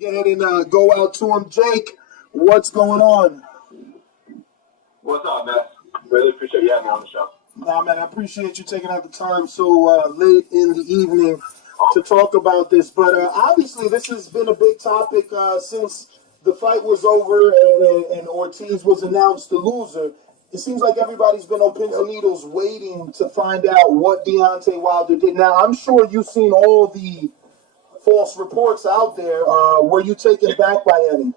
Go ahead and go out to him. Jake, what's going on? What's up, man? Really appreciate you having me on the show. Nah, man, I appreciate you taking out the time so late in the evening to talk about this. But obviously, this has been a big topic since the fight was over and Ortiz was announced the loser. It seems like everybody's been on pins and needles waiting to find out what Deontay Wilder did. Now, I'm sure you've seen all the false reports out there. Were you taken back by any?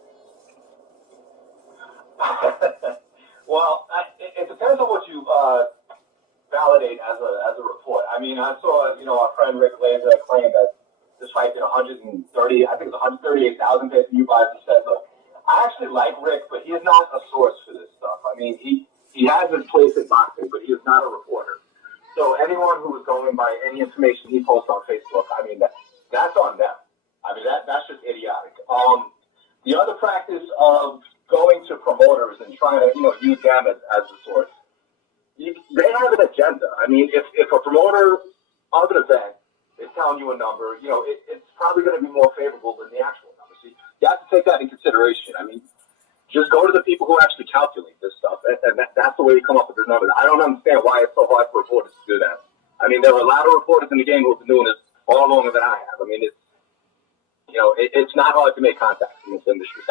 Well, it depends on what you validate as a report. I mean, I saw our friend Rick Glaser claim that this fight did 130, I think it was 138,000 pay-per-view buys. He said, look, I actually like Rick, but he is not a source for this stuff. I mean, he has his place in boxing, but he is not a reporter. So anyone who is going by any information he posts on Facebook, I mean, that's on them. I mean, that's just idiotic. The other practice of going to promoters and trying to, use them as a source, they have an agenda. I mean, if a promoter of an event is telling you a number, it's probably going to be more favorable than the actual number. So you have to take that in consideration. I mean, just go to the people who actually calculate this stuff, and that's the way you come up with the numbers. I don't understand why it's so hard for reporters to do that. I mean, there are a lot of reporters in the game who have been doing this far longer than I have. I mean, it's not hard to make contacts in this industry.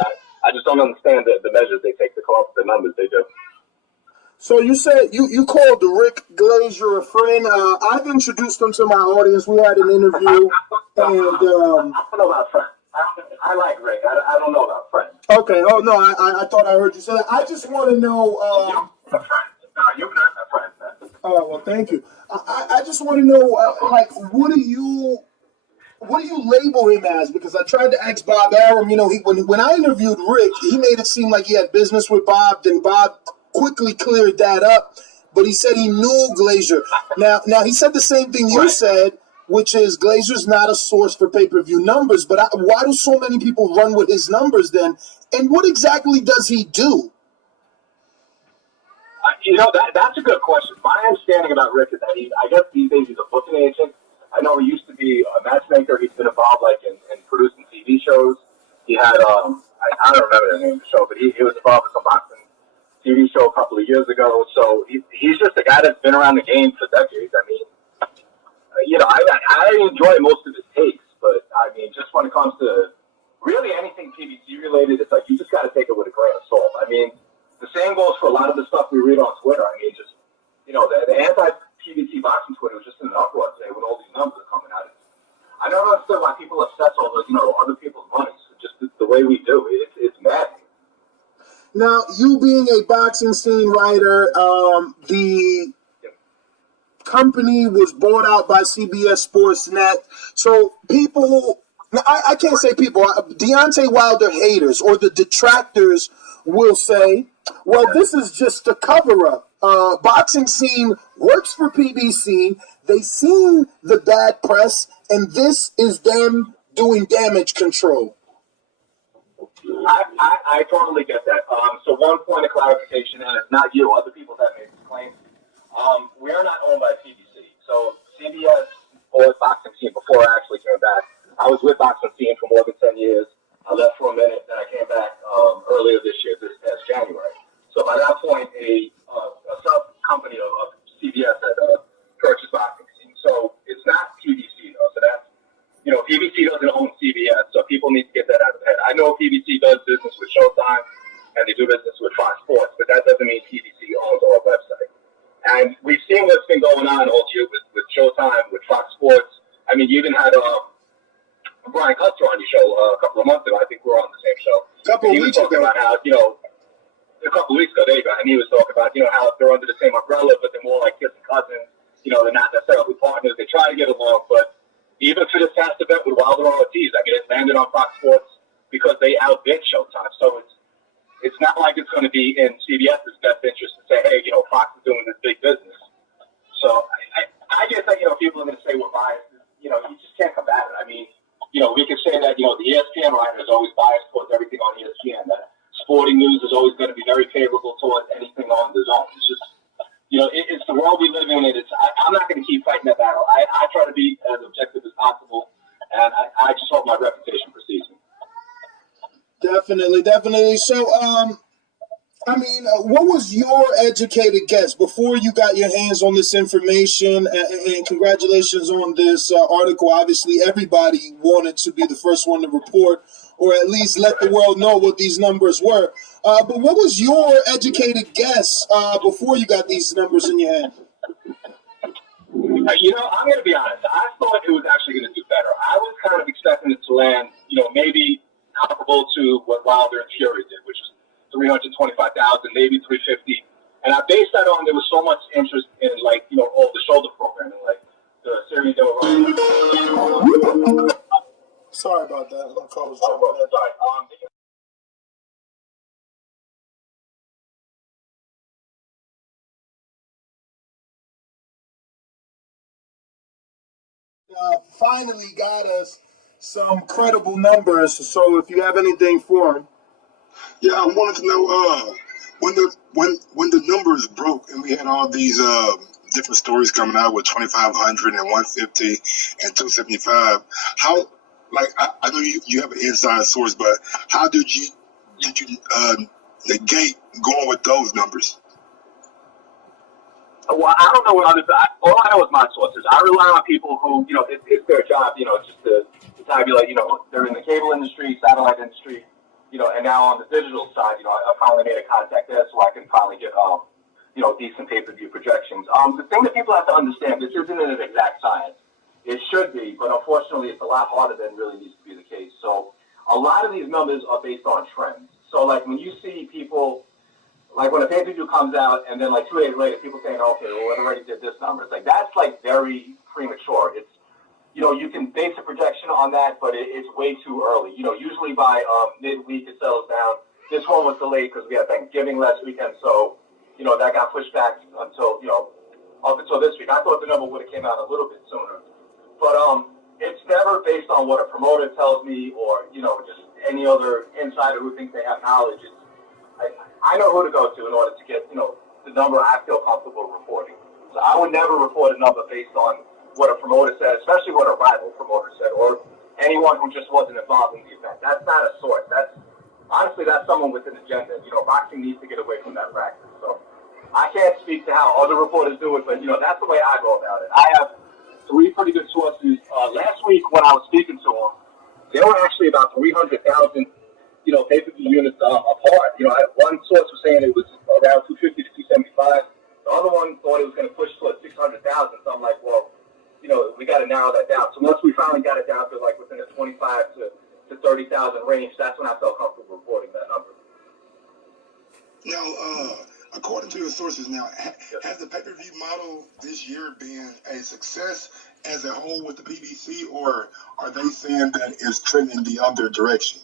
I just don't understand the measures they take to come up with the numbers they do. So you said you called Rick Glaser a friend. I've introduced him to my audience. We had an interview, and I don't know about friends. I like Rick. I don't know about friends. Okay. Oh no, I thought I heard you say that. I just want to know. You're a friend. No, you're not a friend, man. Oh well, thank you. I just want to know, what do you label him as? Because I tried to ask Bob Arum. When I interviewed Rick, he made it seem like he had business with Bob. Then Bob quickly cleared that up, but he said he knew Glaser. Now he said the same thing you said, which is Glazer's not a source for pay-per-view numbers. But why do so many people run with his numbers then? And what exactly does he do? That's a good question. My understanding about Rick is that I guess these days he's a booking agent. I know he used to be a matchmaker. He's been involved in producing TV shows. He had I don't remember the name of the show, but he was involved with some boxing TV show a couple of years ago. So he's just a guy that's been around the game for decades. I mean, I enjoy most of his takes, but I mean, just when it comes to really anything PBC related, it's like you just got to take it with a grain of salt. I mean, the same goes for a lot of the stuff we read on Twitter. I mean, just the anti-PBC boxing Twitter was just in an uproar today when all these numbers are coming out. I don't understand why people obsess over other people's money. So just the way we do, it's maddening. Now, you being a boxing scene writer, the company was bought out by CBS Sportsnet. So people, I can't say people, Deontay Wilder haters or the detractors will say, well, this is just a cover-up. Boxing scene works for PBC. They seen the bad press, and this is them doing damage control. I totally get that. So one point of clarification, and it's not you, other people that made this claim. We are not owned by PBC. So CBS bought Boxing Scene before I actually came back. I was with Boxing Scene for more than 10 years. I left for a minute, then I came back earlier this year, this past January. So by that point, a sub-company of CBS had purchased Boxing Scene. So it's not PBC, though. So that's, PBC doesn't own CBS, so people need to get that out of their head. I know PBC does business with Showtime, and they do business with Fox Sports, but that doesn't mean PBC owns our website. And we've seen what's been going on all year with Showtime, with Fox Sports. I mean, you even had Brian Custer on your show a couple of months ago. I think we were on the same show. He was talking about how, a couple of weeks ago, there you go, and he was talking about, how they're under the same umbrella, but they're more like kissing cousins. They're not necessarily partners. They try to get along, but even for this past event with Wilder and Ortiz, I mean, it landed on Fox Sports because they outbid Showtime. So it's not like it's going to be in CBS's best interest to say, hey, Fox is doing this big business. So I guess that, people are going to say we're biased. You just can't combat it. I mean, we can say that, the ESPN writer is always biased towards everything on ESPN, that sporting news is always going to be very favorable towards anything on the zone. It's just, it's the world we live in. I'm not going to keep fighting that battle. I try to be as objective as possible, and I just hope my reputation precedes me. Definitely, definitely. So, I mean, what was your educated guess before you got your hands on this information? And congratulations on this article. Obviously, everybody wanted to be the first one to report, or at least let the world know what these numbers were. But what was your educated guess before you got these numbers in your hand? I'm going to be honest. I thought it was actually going to do better. I was kind of expecting it to land, maybe comparable to what Wilder and Fury did, which is 325,000, maybe 350. And I based that on there was so much interest in all the shoulder programming, like the series they were running. Sorry about that. My call was jumping in. Sorry. Finally got us some credible numbers. So if you have anything for him. Yeah, I wanted to know when the numbers broke and we had all these different stories coming out with 2,500 and 150 and 275. How, I know you have an inside source, but how did you negate going with those numbers? Well, I don't know what others. All I know is my sources. I rely on people who, it's their job, just to tabulate. They're in the cable industry, satellite industry, and now on the digital side, I finally made a contact there, so I can finally get, decent pay-per-view projections. The thing that people have to understand, this isn't an exact science. It should be, but unfortunately, it's a lot harder than really needs to be the case. So, a lot of these numbers are based on trends. So, when you see people. Like when a pay-per-view comes out and then 2 days later people saying, okay, well, it already did this number. It's that's very premature. It's, you can base a projection on that, but it's way too early. Usually by midweek it settles down. This one was delayed because we had Thanksgiving last weekend. So, that got pushed back until, up until this week. I thought the number would have came out a little bit sooner. But it's never based on what a promoter tells me or, just any other insider who thinks they have knowledge. I know who to go to in order to get, the number I feel comfortable reporting. So I would never report a number based on what a promoter said, especially what a rival promoter said, or anyone who just wasn't involved in the event. That's not a source. That's someone with an agenda. Boxing needs to get away from that practice. So I can't speak to how other reporters do it, but that's the way I go about it. I have 3 pretty good sources. Last week when I was speaking to them, there were actually about 300,000. Pay-per-view units apart. One source was saying it was around 250 to 275. The other one thought it was going to push towards 600,000. So I'm like, well, we got to narrow that down. So once we finally got it down to within the 25 to 30,000 range, that's when I felt comfortable reporting that number. Now, according to your sources, has the pay-per-view model this year been a success as a whole with the PBC, or are they saying that it's trending the other direction?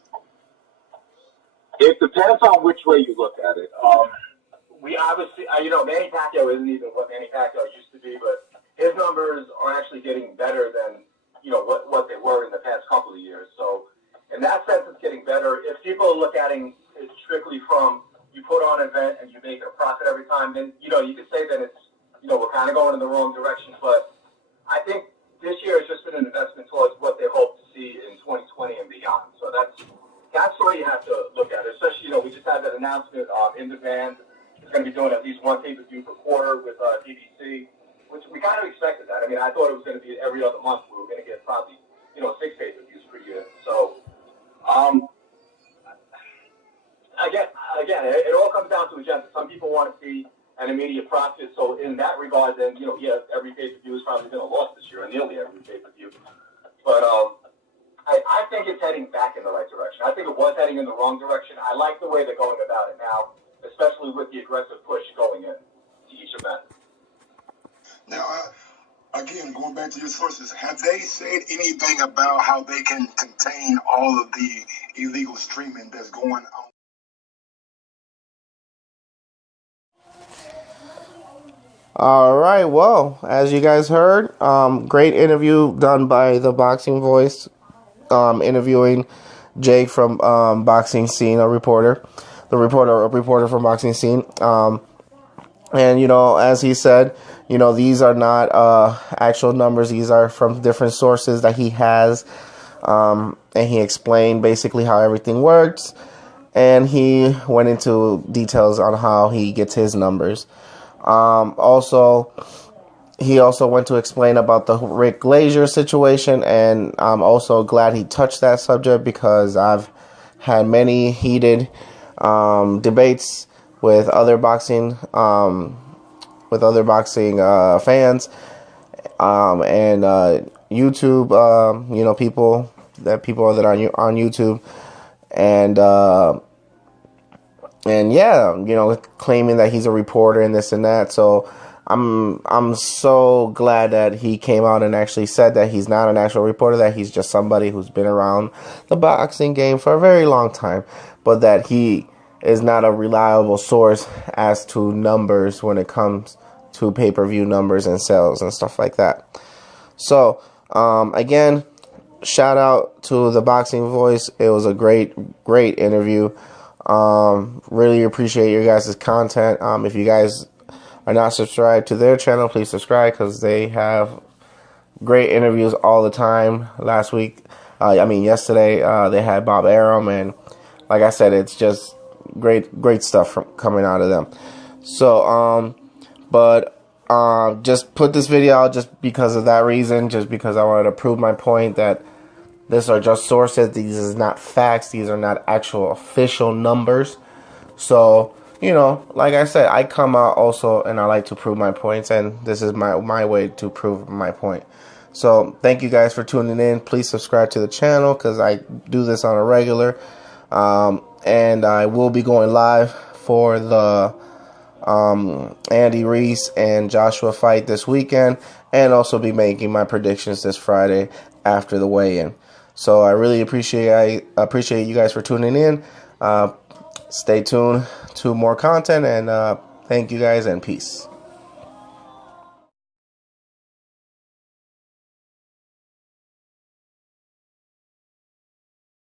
It depends on which way you look at it. We obviously, Manny Pacquiao isn't even what Manny Pacquiao used to be, but his numbers are actually getting better than, what they were in the past couple of years. So in that sense, it's getting better. If people look at it strictly from you put on an event and you make a profit every time, then, you could say that it's, we're kind of going in the wrong direction. But I think this year has just been an investment towards what they hope to see in 2020 and beyond. So that's the way you have to look at it. Especially, we just had that announcement in the band. It's going to be doing at least one pay-per-view per quarter with DBC, which we kind of expected that. I mean, I thought it was going to be every other month. We were going to get probably, 6 pay-per-views per year. So, again, it all comes down to agenda. Some people want to see an immediate profit. So in that regard, then, every pay-per-view has probably been a loss this year, and nearly every pay-per-view. But I think it's heading back in the right direction. I think it was heading in the wrong direction. I like the way they're going about it now, especially with the aggressive push going in to each event. Now, again, going back to your sources, have they said anything about how they can contain all of the illegal streaming that's going on? All right, well, as you guys heard, great interview done by the Boxing Voice, interviewing Jake from Boxing Scene, a reporter from Boxing Scene. And, as he said, these are not actual numbers. These are from different sources that he has. And he explained basically how everything works. and he went into details on how he gets his numbers. Also, he also went to explain about the Rick Glaser situation, and I'm also glad he touched that subject because I've had many heated debates with other boxing fans and YouTube, people that are on YouTube, and yeah, claiming that he's a reporter and this and that. So I'm so glad that he came out and actually said that he's not an actual reporter, that he's just somebody who's been around the boxing game for a very long time, but that he is not a reliable source as to numbers when it comes to pay-per-view numbers and sales and stuff like that. So, again, shout out to the Boxing Voice. It was a great interview. Really appreciate your guys' content. If you guys are not subscribed to their channel, please subscribe because they have great interviews all the time. Yesterday, they had Bob Arum, and like I said, it's just great stuff coming out of them. So, just put this video out just because of that reason, just because I wanted to prove my point that these are just sources. These is not facts. These are not actual official numbers. So, like I said, I come out also and I like to prove my points, and this is my way to prove my point. So, thank you guys for tuning in. Please subscribe to the channel because I do this on a regular. And I will be going live for the Andy Reese and Joshua fight this weekend, and also be making my predictions this Friday after the weigh-in. So I really appreciate you guys for tuning in. Stay tuned to more content, and thank you guys, and peace.